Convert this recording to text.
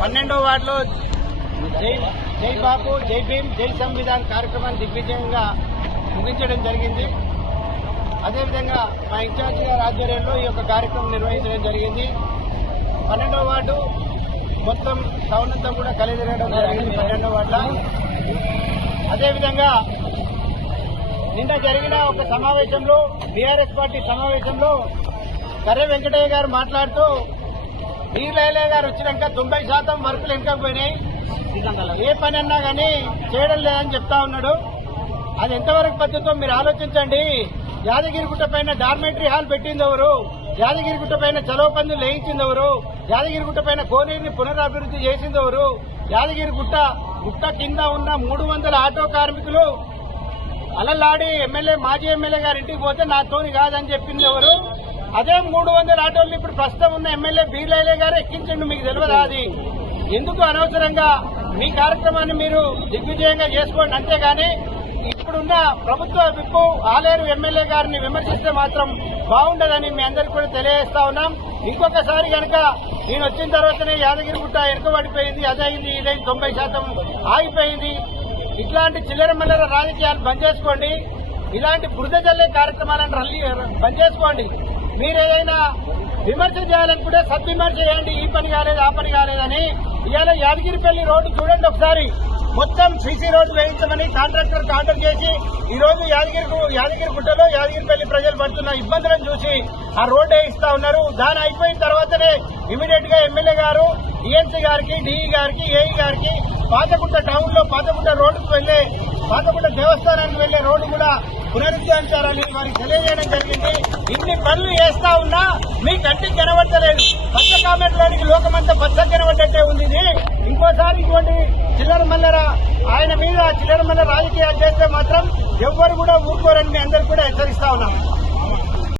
12వ వార్డులో జై బాపు, జై భీమ్, జై సంవిధాన్ కార్యక్రమాన్ని దిగ్విజయంగా ముగించడం జరిగింది. అదేవిధంగా మా ఇన్ఛార్జి గారి ఆధ్వర్యంలో ఈ యొక్క కార్యక్రమం నిర్వహించడం జరిగింది. 12వ వార్డు మొత్తం టౌన్ అంతా కూడా కలిదిరగడం జరిగింది 12వ వార్డులో. అదేవిధంగా నిన్న జరిగిన ఒక సమావేశంలో, బీఆర్ఎస్ పార్టీ సమావేశంలో కర్రె వెంకటయ్య గారు మాట్లాడుతూ వీలైలే గారు వచ్చినాక 90% వర్కులు వెనకపోయినాయి, ఏ పని అన్నా కానీ చేయడం లేదని చెప్తా ఉన్నాడు. అది ఎంతవరకు పద్ధతో మీరు ఆలోచించండి. యాదగిరిగుట్ట పైన డార్మెటరీ హాల్ పెట్టింది ఎవరు? యాదగిరిగుట్ట పైన చలవ పందులు వేయించింది ఎవరు? యాదగిరిగుట్ట పైన కోనేరుని పునరాభివృద్ధి చేసింది ఎవరు? యాదగిరిగుట్ట గుట్ట కింద ఉన్న 300 ఆటో కార్మికులు అలలాడి మాజీ ఎమ్మెల్యే గారి ఇంటికి పోతే నాతోని కాదని చెప్పింది ఎవరు? అదే 300 ఆటోలు ఇప్పుడు ప్రస్తుతం ఉన్న ఎమ్మెల్యే బీర్లైలే గారు ఎక్కించండి. మీకు తెలియదా అది? ఎందుకు అనవసరంగా మీ కార్యక్రమాన్ని మీరు దిగ్విజయంగా చేసుకోండి. అంతేగాని ఇప్పుడున్న ప్రభుత్వ విప్పు ఆలేరు ఎమ్మెల్యే గారిని విమర్శిస్తే మాత్రం బాగుండదని మీ అందరికీ కూడా తెలియజేస్తా ఉన్నాం. ఇంకొకసారి కనుక నేను వచ్చిన తర్వాతనే యాదగిరిగుట్ట వెనుకబడిపోయింది, అదైంది, ఇదైంది, 90% ఆగిపోయింది. ఇట్లాంటి చిల్లర మల్లర రాజకీయాలు బంద్ చేసుకోండి. ఇలాంటి బురద జల్లే కార్యక్రమాలను బంద్ చేసుకోండి. మీరేదైనా విమర్శ చేయాలనుకుంటే సద్విమర్శ చేయండి. ఈ పని కాలేదు, ఆ పని కాలేదని. ఇవాళ యాదగిరిపల్లి రోడ్డు చూడండి ఒకసారి, మొత్తం సీసీ రోడ్డు వేయించమని కాంట్రాక్టర్ ఆర్డర్ చేసి ఈ రోజు యాదగిరిగుట్టలో యాదగిరిపల్లి ప్రజలు పడుతున్న ఇబ్బందులను చూసి ఆ రోడ్డు వేయిస్తా ఉన్నారు. దాని అయిపోయిన తర్వాతనే ఇమీడియట్ గా ఎమ్మెల్యే గారు ఈఎన్సీ గారికి, డిఈ గారికి, ఏఈ గారికి పాతగుట్ట టౌన్ లో పాతగుట్ట రోడ్డుకు వెళ్లే, పాతగుట్ట దేవస్థానానికి వెళ్లే రోడ్డు కూడా పునరుద్ధరించాలని వారికి తెలియజేయడం జరిగింది. ఇన్ని పనులు చేస్తా ఉన్నా మీ కంటికి కనబడతలేదు. పచ్చ కామెంట్లోనికి లోకమంతా పచ్చ కనబడ్డట్టే ఉంది. ఇంకోసారి ఇటువంటి చిల్లర మల్లర ఆయన మీద చిల్లర మల్లర రాజకీయాలు చేస్తే మాత్రం ఎవ్వరు కూడా ఊరుకోరని మీ అందరూ కూడా హెచ్చరిస్తా ఉన్నాం.